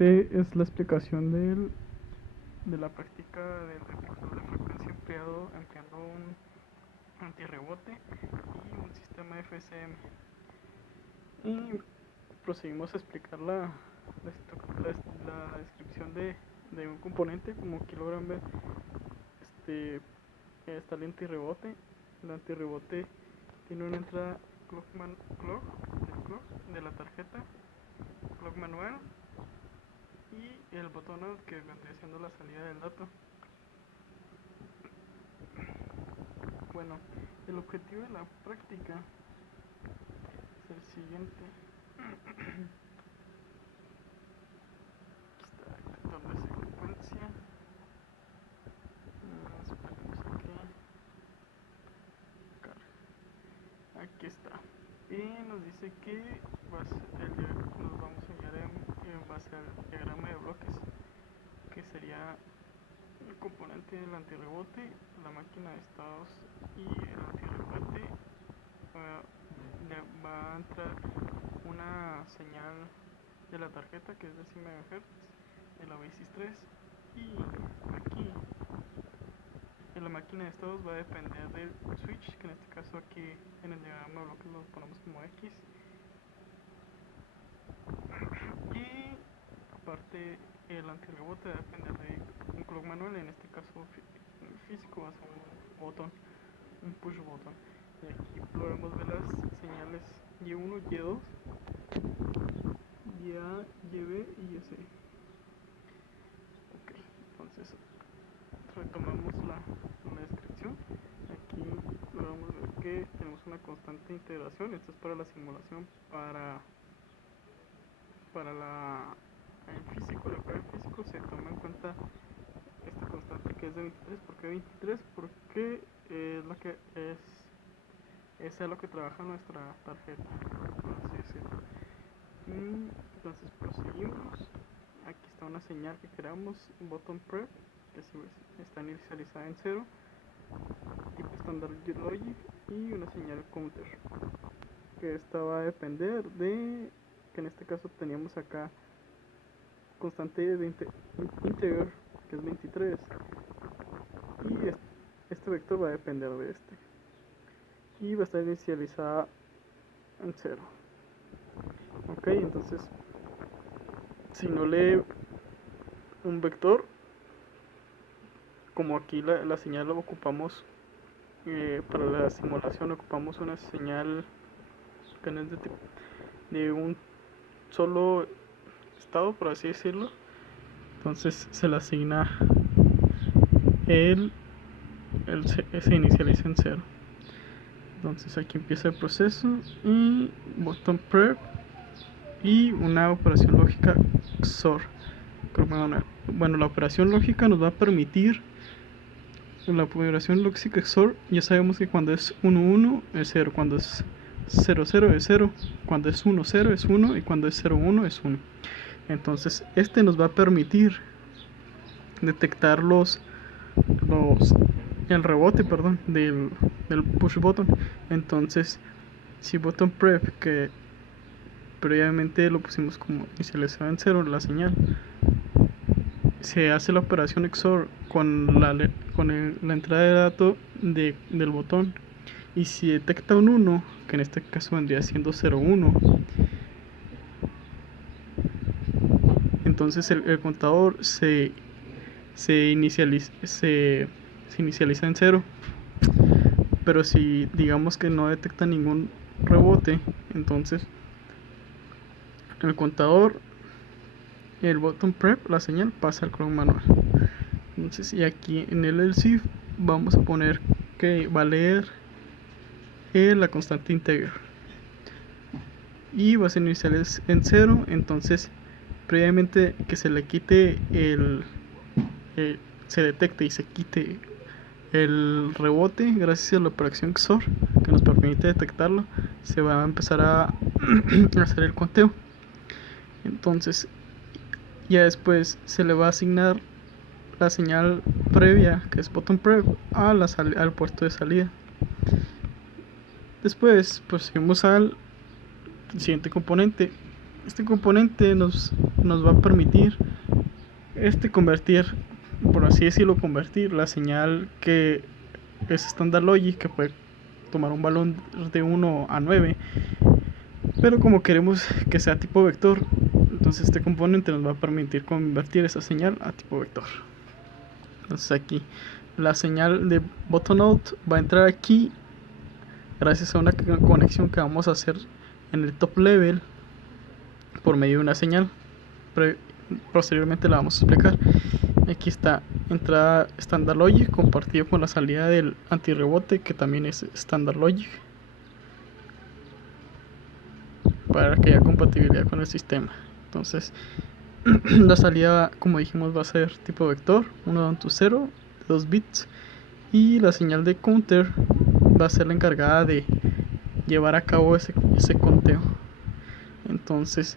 Este es la explicación de la práctica del detector de frecuencia empleando un antirrebote y un sistema FSM. Y proseguimos a explicar la descripción de un componente. Como aquí logran ver, está el antirrebote. El antirrebote tiene una entrada clock de la tarjeta, clock manual, y el botón out, que vendría siendo la salida del dato. Bueno, el objetivo de la práctica es el siguiente. Aquí está el detector de secuencia. Esperemos que aquí está. Y nos dice que nos vamos a guiar en base al diagrama de bloques, que sería el componente del antirrebote, la máquina de estados y el antirrebote. Va a entrar una señal de la tarjeta, que es de 100 MHz, de la basis 3, y aquí en la máquina de estados va a depender del switch, que en este caso aquí en el diagrama de bloques lo ponemos como X. Y aparte el antirrebote va a depender de un clock manual, en este caso físico, va a ser un botón, un push button. Y aquí podemos ver las señales Y1, Y2, YA, YB y YC. Ok, entonces retomamos la descripción. Aquí podemos ver que tenemos una constante integración. Esto es para la simulación, para el físico, la prueba de físico, se toma en cuenta esta constante, que es de 23. ¿Por qué 23? Porque es la que esa es lo que trabaja nuestra tarjeta, por así decirlo. Entonces proseguimos. Aquí está una señal que creamos, button prep, que está inicializada en 0, tipo standard logic, y una señal counter, que esta va a depender de, que en este caso teníamos acá constante de integer, que es 23, y este vector va a depender de este, y va a estar inicializada en 0. Ok, entonces si no lee un vector, como aquí la señal lo ocupamos para la simulación, ocupamos una señal que no es de un solo estado, por así decirlo. Entonces se le asigna se inicializa en 0. Entonces aquí empieza el proceso y button prep y una operación lógica XOR. Bueno, la operación lógica nos va a permitir, la operación lógica XOR, ya sabemos que cuando es 1, 1 es 0, cuando es 0, 0 es 0, cuando es 1, 0 es 1 y cuando es 0, 1 es 1. Entonces este nos va a permitir detectar el rebote, perdón, del push button. Entonces si button prep, que previamente lo pusimos como inicializado en 0 la señal, se hace la operación XOR con la entrada de datos del botón, y si detecta un 1, que en este caso vendría siendo 0, 1, entonces el contador se inicializa en 0. Pero si digamos que no detecta ningún rebote, entonces el contador, el button prep, la señal pasa al clock manual. Entonces, y aquí en el else vamos a poner que va a leer la constante integer y va a ser inicial en 0. Entonces previamente que se le quite se detecte y se quite el rebote, gracias a la operación XOR que nos permite detectarlo, se va a empezar a hacer el conteo. Entonces ya después se le va a asignar la señal previa, que es button prep, al puerto de salida. Después proseguimos al siguiente componente, este componente nos va a permitir convertir, por así decirlo, convertir la señal que es Standard Logic, que puede tomar un valor de 1 a 9, pero como queremos que sea tipo vector, entonces este componente nos va a permitir convertir esa señal a tipo vector. Entonces aquí la señal de bottom out va a entrar aquí gracias a una conexión que vamos a hacer en el top level por medio de una señal. Posteriormente la vamos a explicar. Aquí está entrada Standard Logic compartido con la salida del antirrebote, que también es Standard Logic, para que haya compatibilidad con el sistema. Entonces la salida, como dijimos, va a ser tipo vector, 1 down to 0, 2 bits, y la señal de counter va a ser la encargada de llevar a cabo ese conteo. Entonces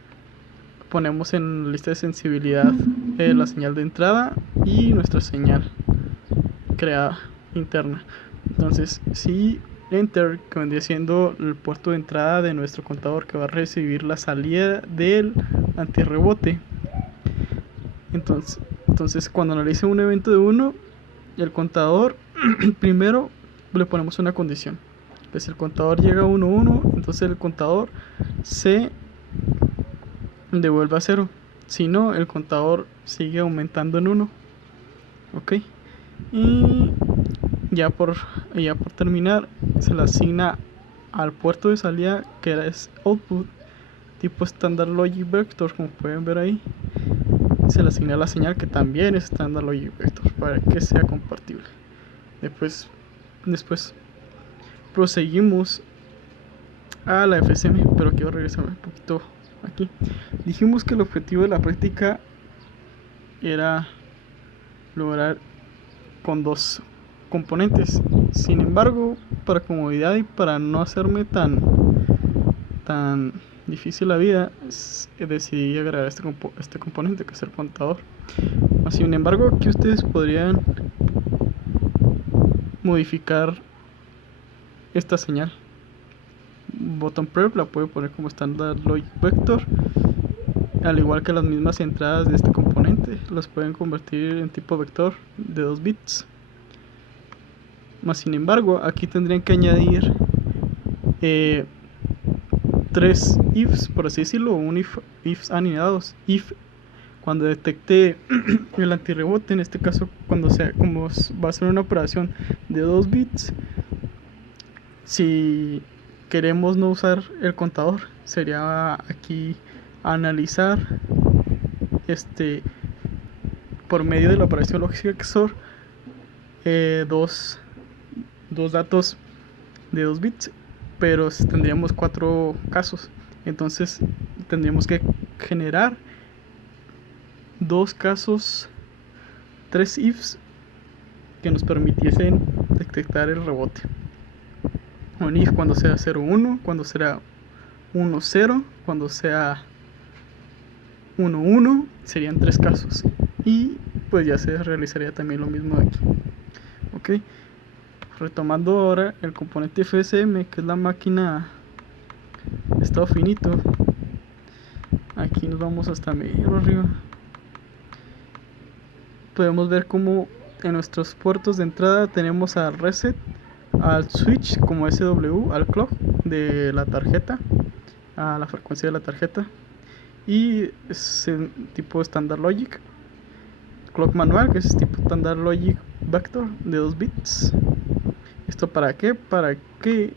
ponemos en la lista de sensibilidad la señal de entrada y nuestra señal creada interna. Entonces, si enter, que vendría siendo el puerto de entrada de nuestro contador, que va a recibir la salida del antirrebote, entonces cuando analice un evento de 1, el contador primero le ponemos una condición. Pues si el contador llega a 1, 1, entonces el contador se devuelve a 0. Si no, el contador sigue aumentando en 1. Ok. Y ya por terminar, se le asigna al puerto de salida, que es output, tipo Standard Logic Vector, como pueden ver ahí. Se le asigna la señal, que también es Standard Logic Vector, para que sea compatible. Después proseguimos a la FSM, pero quiero regresar un poquito aquí. Dijimos que el objetivo de la práctica era lograr con 2 componentes. Sin embargo, para comodidad y para no hacerme tan difícil la vida, decidí agregar este componente, que es el contador. Sin embargo, aquí ustedes podrían modificar esta señal. Bottom prep la puede poner como Standard Logic Vector, al igual que las mismas entradas de este componente las pueden convertir en tipo vector de 2 bits. Sin embargo, aquí tendrían que añadir 3 ifs, por así decirlo, un ifs anidados. If cuando detecte el antirrebote, en este caso como va a ser una operación de 2 bits, si queremos no usar el contador, sería aquí analizar por medio de la operación lógica XOR dos datos de 2 bits, pero tendríamos 4 casos. Entonces tendríamos que generar 2 casos, 3 ifs, que nos permitiesen detectar el rebote. Un if cuando sea 0,1, cuando será 1,0, cuando sea 1,1, serían 3 casos. Y pues ya se realizaría también lo mismo aquí. Ok, retomando ahora el componente FSM, que es la máquina de estado finito. Aquí nos vamos hasta medio arriba. Podemos ver como en nuestros puertos de entrada tenemos al reset, al switch como SW, al clock de la tarjeta, a la frecuencia de la tarjeta, y es tipo Standard Logic, clock manual, que es tipo Standard Logic Vector de 2 bits. ¿Esto para qué? Porque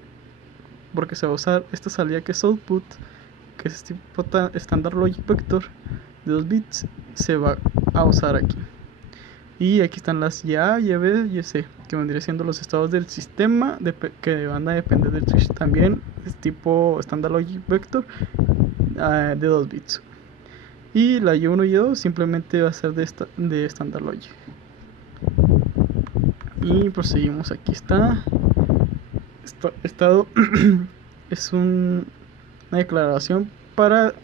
se va a usar esta salida, que es output, que es tipo Standard Logic Vector de 2 bits, se va a usar aquí. Y aquí están las y A, y B y C, que vendría siendo los estados del sistema que van a depender del switch. También es tipo Standard Logic Vector de 2 bits. Y la Y1 y Y2 simplemente va a ser de Standard Logic. Y proseguimos. Aquí está. Estado es una declaración para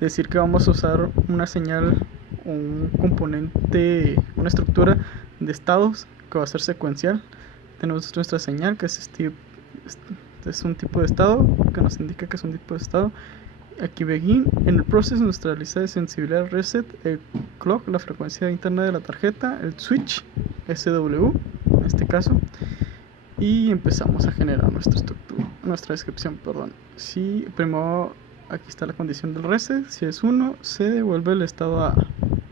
decir que vamos a usar una señal, un componente, una estructura de estados que va a ser secuencial. Tenemos nuestra señal, que es un tipo de estado, que nos indica que es un tipo de estado, aquí begin. En el proceso nuestra lista de sensibilidad reset, el clock, la frecuencia interna de la tarjeta, el switch, SW en este caso. Y empezamos a generar nuestra estructura, nuestra descripción, perdón. Si primero aquí está la condición del reset, si es 1, se devuelve el estado A.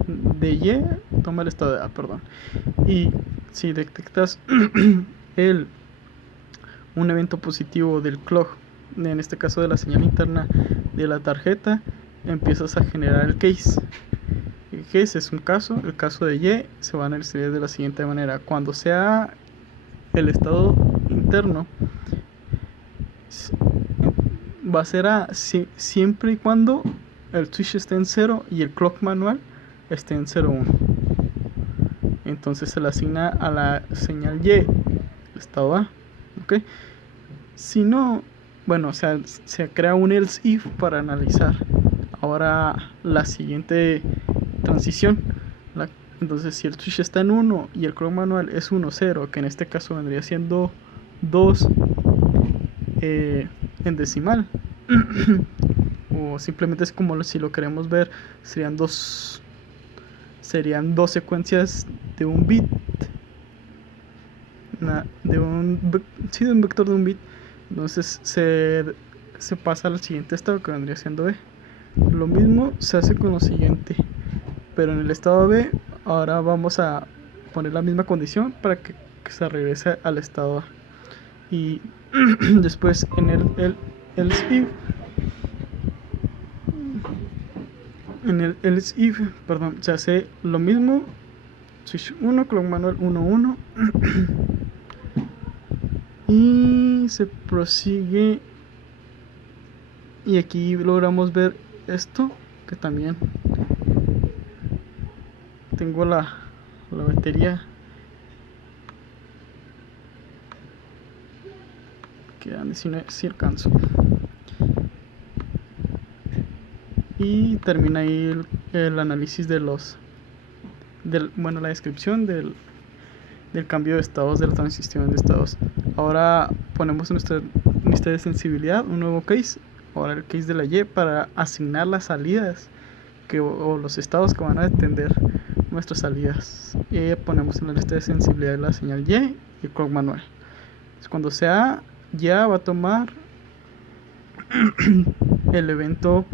De Y, toma el estado de A, perdón. Y si detectas un evento positivo del clock, en este caso de la señal interna de la tarjeta, empiezas a generar el case. El case es un caso, el caso de Y se va a analizar de la siguiente manera: cuando sea el estado interno, va a ser A siempre y cuando el switch esté en 0 y el clock manual esté en 0,1. Entonces se le asigna a la señal Y el estado A, ¿ok? Si no, bueno, o sea, se crea un else if para analizar ahora la siguiente transición. Entonces si el switch está en 1 y el clock manual es 1, 0, que en este caso vendría siendo 2 en decimal, o simplemente es como si lo queremos ver, serían dos secuencias de un bit, de un vector de un bit. Entonces se pasa al siguiente estado, que vendría siendo B. Lo mismo se hace con lo siguiente, pero en el estado B ahora vamos a poner la misma condición para que se regrese al estado A. Y después en el else if, perdón, se hace lo mismo: switch 1, clock manual 1, 1 y se prosigue. Y aquí logramos ver esto, que también tengo la batería, quedan 19 si alcanzo. Y termina ahí el análisis de la descripción del cambio de estados, de la transición de estados. Ahora ponemos en nuestra lista de sensibilidad un nuevo case, ahora el case de la Y, para asignar las salidas o los estados que van a atender nuestras salidas. Y ponemos en la lista de sensibilidad la señal Y y el clock manual. Entonces, cuando sea ya va a tomar el evento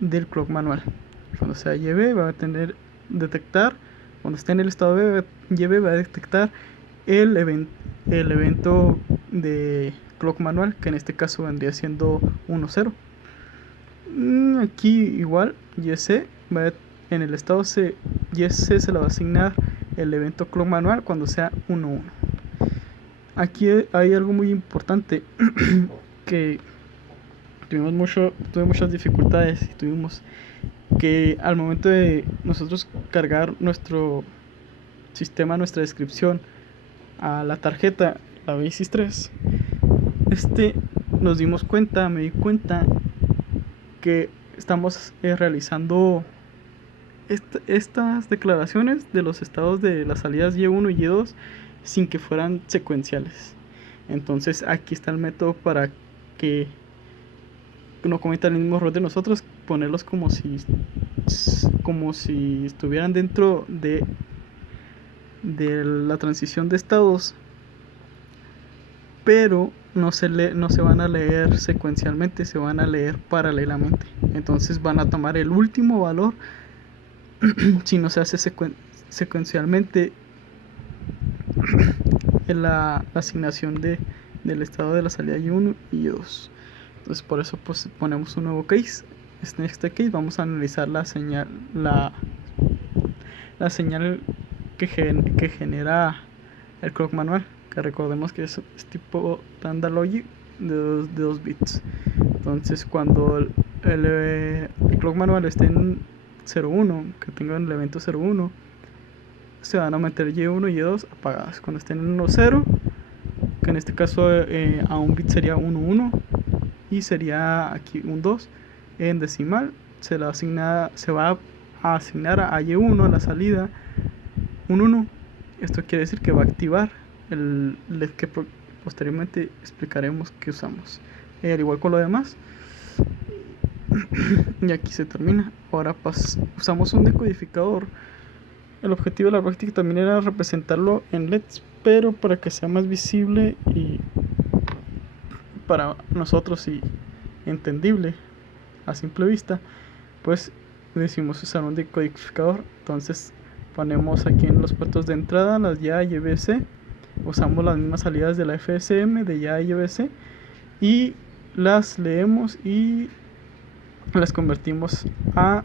del clock manual. Cuando sea YB va a detectar, cuando esté en el estado B, YB va a detectar el evento de clock manual, que en este caso vendría siendo 1,0. Aquí igual YC en el estado C, YC se le va a asignar el evento clock manual cuando sea 1,1. Aquí hay algo muy importante que tuve muchas dificultades, y tuvimos que al momento de nosotros cargar nuestro sistema, nuestra descripción a la tarjeta, la Basis 3, me di cuenta que estamos realizando estas declaraciones de los estados de las salidas Y1 y Y2 sin que fueran secuenciales. Entonces aquí está el método para que no cometan el mismo error de nosotros, ponerlos como si estuvieran dentro de la transición de estados, pero no se van a leer secuencialmente, se van a leer paralelamente. Entonces van a tomar el último valor si no se hace secuencialmente en la asignación del estado de la salida Y1 y Y2. Entonces por eso pues ponemos un nuevo case. En este case vamos a analizar la señal que genera el clock manual, que recordemos que es tipo Tanda Logic de 2 bits. Entonces cuando el clock manual esté en 0,1, que tenga el evento 0,1, se van a meter Y1 y Y2 apagadas. Cuando estén en 1,0, que en este caso a un bit sería 1,1 y sería aquí un 2 en decimal, se va a asignar a Y1 a la salida un 1. Esto quiere decir que va a activar el LED que posteriormente explicaremos que usamos. Al igual con lo demás, Y aquí se termina. Ahora usamos un decodificador. El objetivo de la práctica también era representarlo en LEDs, pero para que sea más visible y para nosotros y entendible a simple vista, pues decimos usar un decodificador. Entonces ponemos aquí en los puertos de entrada las YA y YBC, usamos las mismas salidas de la FSM de YA y YBC y las leemos y las convertimos a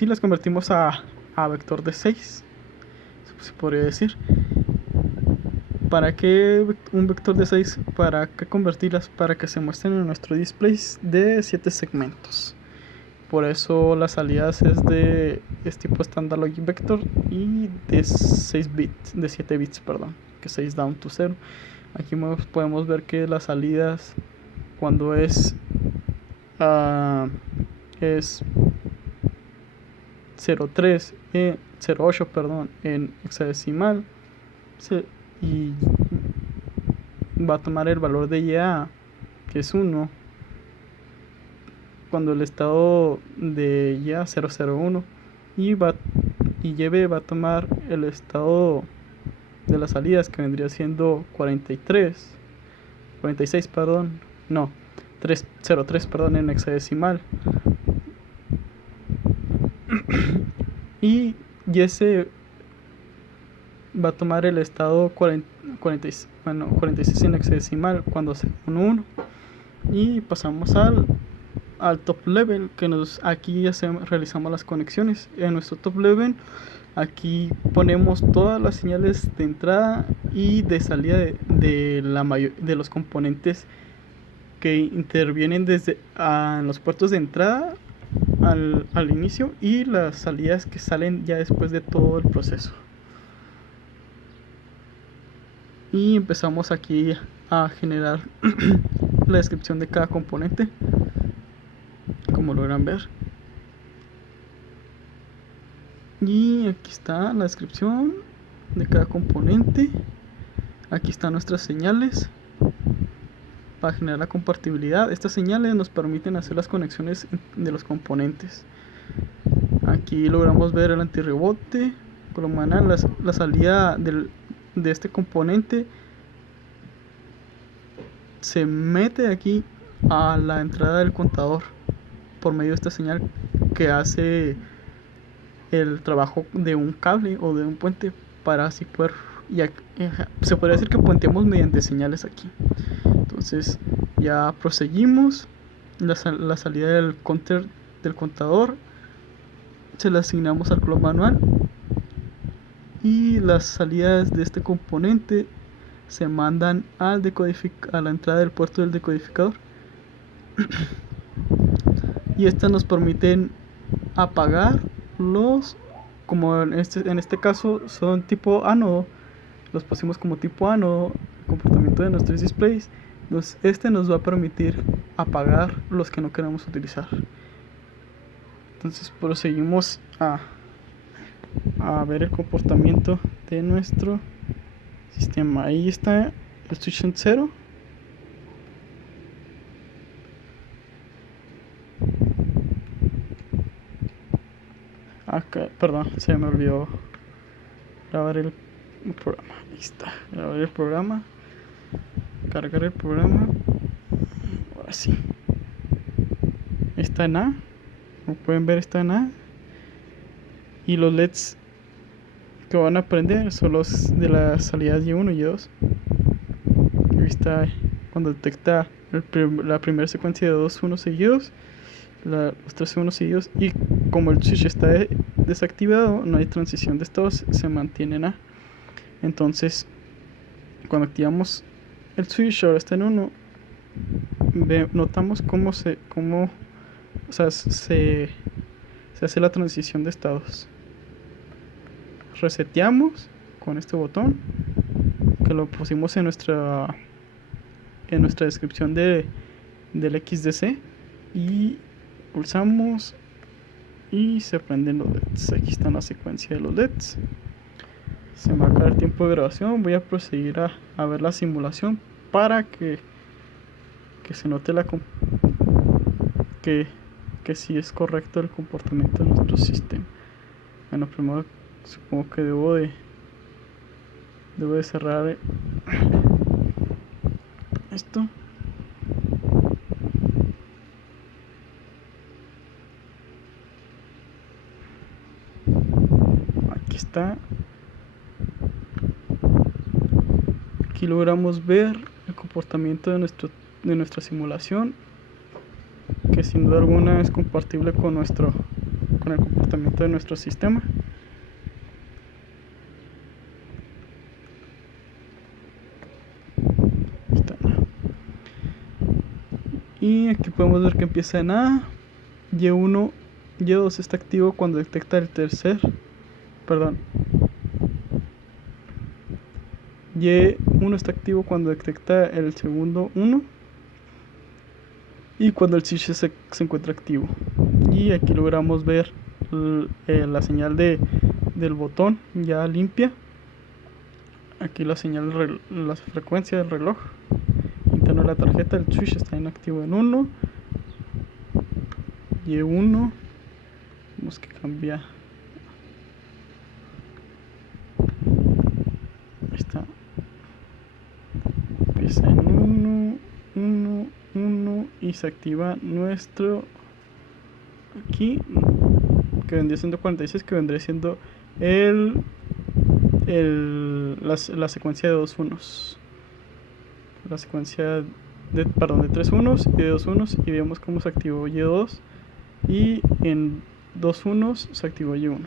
las convertimos a vector de 6, se podría decir. ¿Para qué un vector de 6? ¿Para qué convertirlas? Para que se muestren en nuestro display de 7 segmentos. Por eso las salidas es tipo Standard Logic Vector y de 6 bits, de 7 bits, perdón, que 6 down to 0. Aquí podemos ver que las salidas cuando es 03 08, perdón, en hexadecimal y va a tomar el valor de YA, que es 1, cuando el estado de YA 001 y YB va a tomar el estado de las salidas, que vendría siendo 46, perdón, no, 303, perdón, en hexadecimal. Y ese va a tomar el estado 46 en hexadecimal cuando sea 1. Y pasamos al top level, que aquí ya realizamos las conexiones. En nuestro top level aquí ponemos todas las señales de entrada y de salida de los componentes que intervienen desde en los puertos de entrada al inicio y las salidas que salen ya después de todo el proceso. Y empezamos aquí a generar la descripción de cada componente, como logran ver. Y aquí está la descripción de cada componente. Aquí están nuestras señales para generar la compatibilidad. Estas señales nos permiten hacer las conexiones de los componentes. Aquí logramos ver el antirrebote. Por lo menos la salida de este componente se mete aquí a la entrada del contador por medio de esta señal que hace el trabajo de un cable o de un puente para así poder, se podría decir que puenteamos mediante señales aquí. Entonces ya proseguimos. La salida del counter del contador se la asignamos al clock manual y las salidas de este componente se mandan a la entrada del puerto del decodificador. Y estas nos permiten apagar como en este caso son tipo ánodo, los pusimos como tipo ánodo, el comportamiento de nuestros displays. Entonces nos va a permitir apagar los que no queremos utilizar. Entonces proseguimos a ver el comportamiento de nuestro sistema. Ahí está el switch en 0. Acá, perdón, se me olvidó grabar el programa. Ahí está, grabar el programa, cargar el programa. Ahora sí, está en A, como pueden ver está en A. Y los LEDs que van a prender son los de las salidas Y1 y Y2. Ahí está cuando detecta la primera secuencia de 2 1 seguidos, los 3 1 seguidos, y como el switch está desactivado, no hay transición de estados, se mantiene en A. Entonces cuando activamos el switch, ahora está en 1, notamos cómo se hace la transición de estados. Reseteamos con este botón que lo pusimos en nuestra descripción del XDC y pulsamos y se prenden los LEDs. Aquí está la secuencia de los LEDs. Se me acaba el tiempo de grabación. Voy a proseguir a ver la simulación para que que se note que sí es correcto el comportamiento de nuestro sistema. Bueno, primero supongo que debo de cerrar esto. Aquí está. Aquí logramos ver el comportamiento de nuestra simulación, que sin duda alguna es compatible con el comportamiento de nuestro sistema. Y aquí podemos ver que empieza en A, Y1, Y2 está activo cuando detecta Y1 está activo cuando detecta el segundo 1 y cuando el switch se encuentra activo. Y aquí logramos ver la señal del botón ya limpia. Aquí la señal, la frecuencia del reloj interno de la tarjeta, el switch está inactivo en 1, Y1, tenemos que cambiar. Ahí está. Empieza en 1, 1, 1 y se activa nuestro aquí, que vendría siendo 46, que vendría siendo la secuencia de dos unos. La secuencia de 3 unos y de 2 unos, y vemos cómo se activó Y2 y en 2 unos se activó Y1.